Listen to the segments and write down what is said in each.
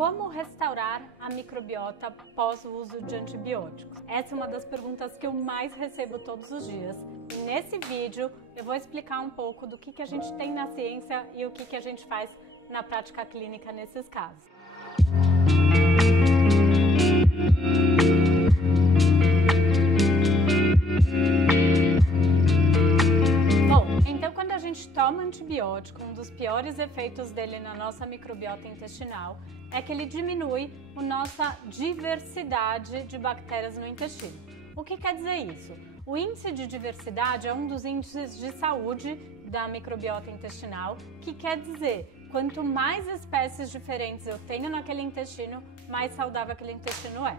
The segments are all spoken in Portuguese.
Como restaurar a microbiota pós o uso de antibióticos? Essa é uma das perguntas que eu mais recebo todos os dias. E nesse vídeo eu vou explicar um pouco do que a gente tem na ciência e o que a gente faz na prática clínica nesses casos. Quando a gente toma antibiótico, um dos piores efeitos dele na nossa microbiota intestinal é que ele diminui a nossa diversidade de bactérias no intestino. O que quer dizer isso? O índice de diversidade é um dos índices de saúde da microbiota intestinal, que quer dizer, quanto mais espécies diferentes eu tenho naquele intestino, mais saudável aquele intestino é.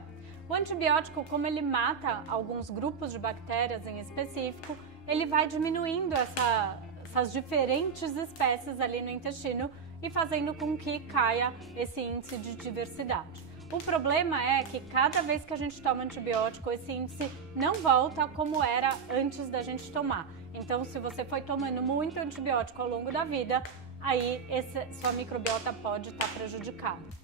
O antibiótico, como ele mata alguns grupos de bactérias em específico, ele vai diminuindo essas diferentes espécies ali no intestino e fazendo com que caia esse índice de diversidade. O problema é que cada vez que a gente toma antibiótico, esse índice não volta como era antes da gente tomar. Então, se você foi tomando muito antibiótico ao longo da vida, aí sua microbiota pode estar prejudicada.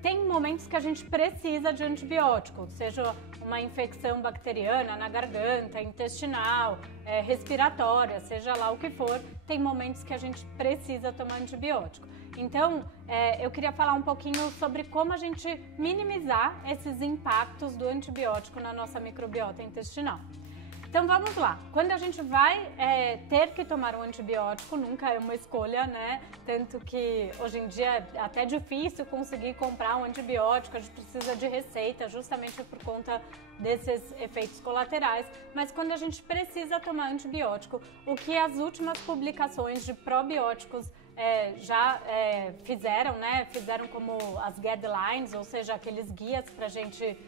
Tem momentos que a gente precisa de antibiótico, seja uma infecção bacteriana na garganta, intestinal, respiratória, seja lá o que for, tem momentos que a gente precisa tomar antibiótico. Então, eu queria falar um pouquinho sobre como a gente minimizar esses impactos do antibiótico na nossa microbiota intestinal. Então vamos lá, quando a gente vai ter que tomar um antibiótico, nunca é uma escolha, né? Tanto que hoje em dia é até difícil conseguir comprar um antibiótico, a gente precisa de receita justamente por conta desses efeitos colaterais. Mas quando a gente precisa tomar antibiótico, o que as últimas publicações de probióticos já fizeram, né? Fizeram como as guidelines, ou seja, aqueles guias para a gente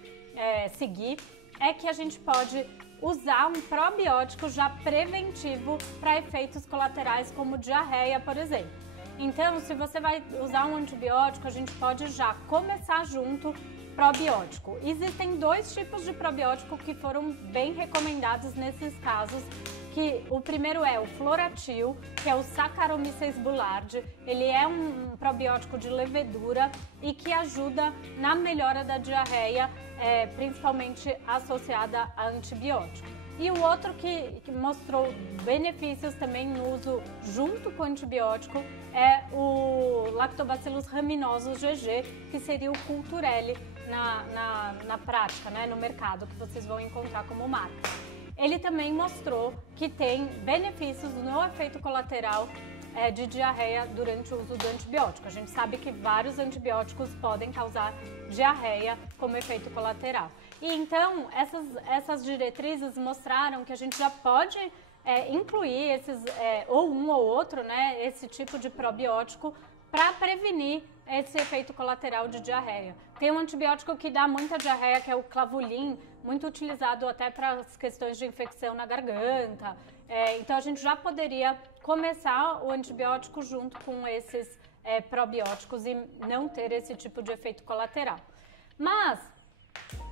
seguir, é que a gente pode usar um probiótico já preventivo para efeitos colaterais como diarreia, por exemplo. Então, se você vai usar um antibiótico, a gente pode já começar junto probiótico. Existem dois tipos de probiótico que foram bem recomendados nesses casos, que o primeiro é o Floratil, que é o Saccharomyces boulardii. Ele é um probiótico de levedura e que ajuda na melhora da diarreia, principalmente associada a antibiótico. E o outro que mostrou benefícios também no uso junto com o antibiótico é o Lactobacillus rhamnosus GG, que seria o Culturelle na prática, né, no mercado, que vocês vão encontrar como marca. Ele também mostrou que tem benefícios no efeito colateral de diarreia durante o uso do antibiótico. A gente sabe que vários antibióticos podem causar diarreia como efeito colateral. E então, essas diretrizes mostraram que a gente já pode incluir ou um ou outro, né, esse tipo de probiótico para prevenir esse efeito colateral de diarreia. Tem um antibiótico que dá muita diarreia, que é o Clavulin, muito utilizado até para as questões de infecção na garganta. Então a gente já poderia começar o antibiótico junto com esses probióticos e não ter esse tipo de efeito colateral. Mas,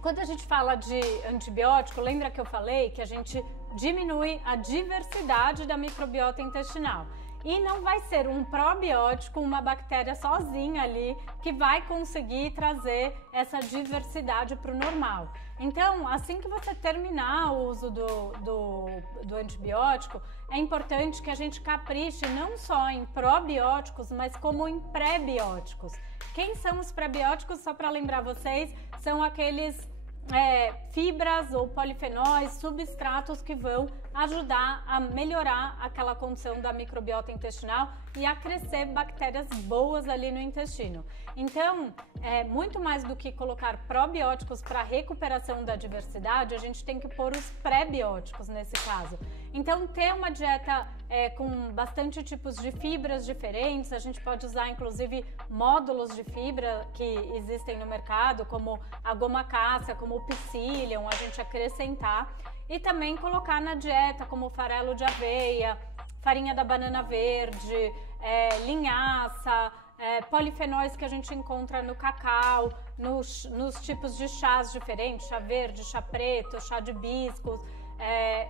quando a gente fala de antibiótico, lembra que eu falei que a gente diminui a diversidade da microbiota intestinal. E não vai ser um probiótico, uma bactéria sozinha ali, que vai conseguir trazer essa diversidade para o normal. Então, assim que você terminar o uso do antibiótico, é importante que a gente capriche não só em probióticos, mas como em pré-bióticos. Quem são os pré-bióticos? Só para lembrar vocês, são aqueles fibras ou polifenóis, substratos que vão ajudar a melhorar aquela condição da microbiota intestinal e a crescer bactérias boas ali no intestino. Então, muito mais do que colocar probióticos para recuperação da diversidade, a gente tem que pôr os pré-bióticos nesse caso. Então, ter uma dieta com bastante tipos de fibras diferentes, a gente pode usar inclusive módulos de fibra que existem no mercado, como a goma cássia, como o psyllium, a gente acrescentar e também colocar na dieta como farelo de aveia, farinha da banana verde, linhaça, polifenóis que a gente encontra no cacau, nos tipos de chás diferentes, chá verde, chá preto, chá de hibiscus,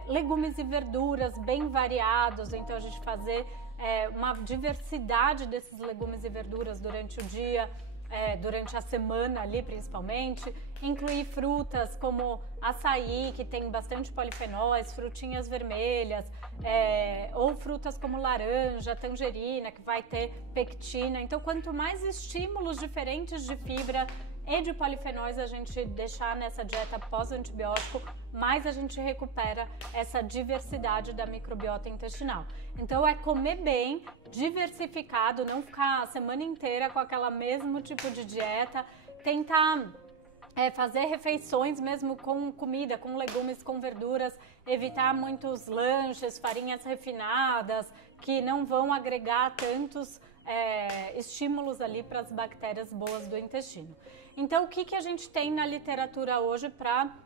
legumes e verduras bem variados, então a gente fazer uma diversidade desses legumes e verduras durante o dia, durante a semana ali principalmente, incluir frutas como açaí, que tem bastante polifenóis, frutinhas vermelhas, ou frutas como laranja, tangerina, que vai ter pectina. Então, quanto mais estímulos diferentes de fibra e de polifenóis a gente deixar nessa dieta pós-antibiótico, mais a gente recupera essa diversidade da microbiota intestinal. Então é comer bem, diversificado, não ficar a semana inteira com aquela mesmo tipo de dieta, tentar fazer refeições mesmo com comida, com legumes, com verduras, evitar muitos lanches, farinhas refinadas, que não vão agregar tantos estímulos ali para as bactérias boas do intestino. Então, o que a gente tem na literatura hoje para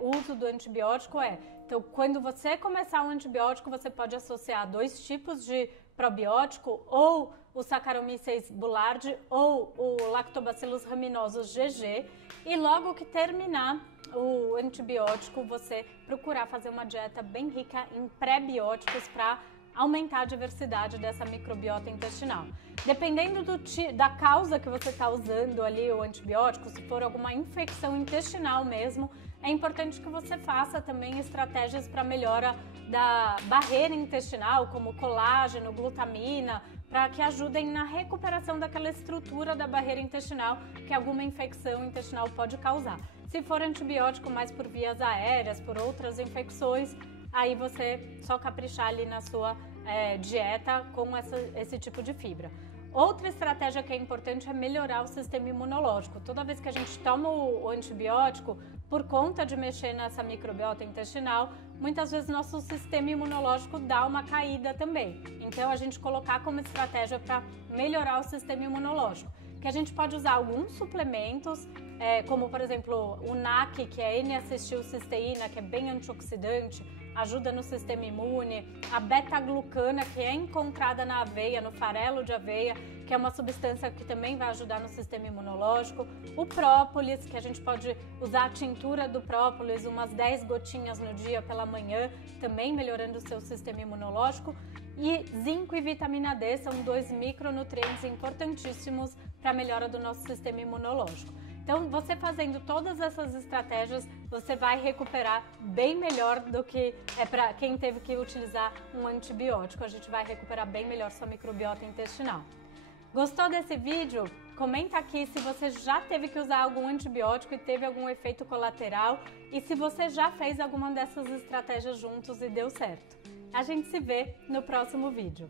uso do antibiótico então, quando você começar um antibiótico, você pode associar 2 tipos de probiótico, ou o Saccharomyces boulardii ou o Lactobacillus rhamnosus GG, e logo que terminar o antibiótico, você procurar fazer uma dieta bem rica em pré-bióticos para aumentar a diversidade dessa microbiota intestinal. Dependendo da causa que você está usando ali o antibiótico, se for alguma infecção intestinal mesmo, é importante que você faça também estratégias para melhora da barreira intestinal, como colágeno, glutamina, para que ajudem na recuperação daquela estrutura da barreira intestinal que alguma infecção intestinal pode causar. Se for antibiótico mais por vias aéreas, por outras infecções, aí você só caprichar ali na sua dieta com esse tipo de fibra. Outra estratégia que é importante é melhorar o sistema imunológico. Toda vez que a gente toma o antibiótico, por conta de mexer nessa microbiota intestinal, muitas vezes nosso sistema imunológico dá uma caída também. Então, a gente colocar como estratégia para melhorar o sistema imunológico, que a gente pode usar alguns suplementos, como por exemplo o NAC, que é N-acetilcisteína, que é bem antioxidante, ajuda no sistema imune, a beta-glucana, que é encontrada na aveia, no farelo de aveia, que é uma substância que também vai ajudar no sistema imunológico, o própolis, que a gente pode usar a tintura do própolis, umas 10 gotinhas no dia pela manhã, também melhorando o seu sistema imunológico, e zinco e vitamina D são 2 micronutrientes importantíssimos para a melhora do nosso sistema imunológico. Então, você fazendo todas essas estratégias, você vai recuperar bem melhor do que para quem teve que utilizar um antibiótico. A gente vai recuperar bem melhor sua microbiota intestinal. Gostou desse vídeo? Comenta aqui se você já teve que usar algum antibiótico e teve algum efeito colateral e se você já fez alguma dessas estratégias juntos e deu certo. A gente se vê no próximo vídeo.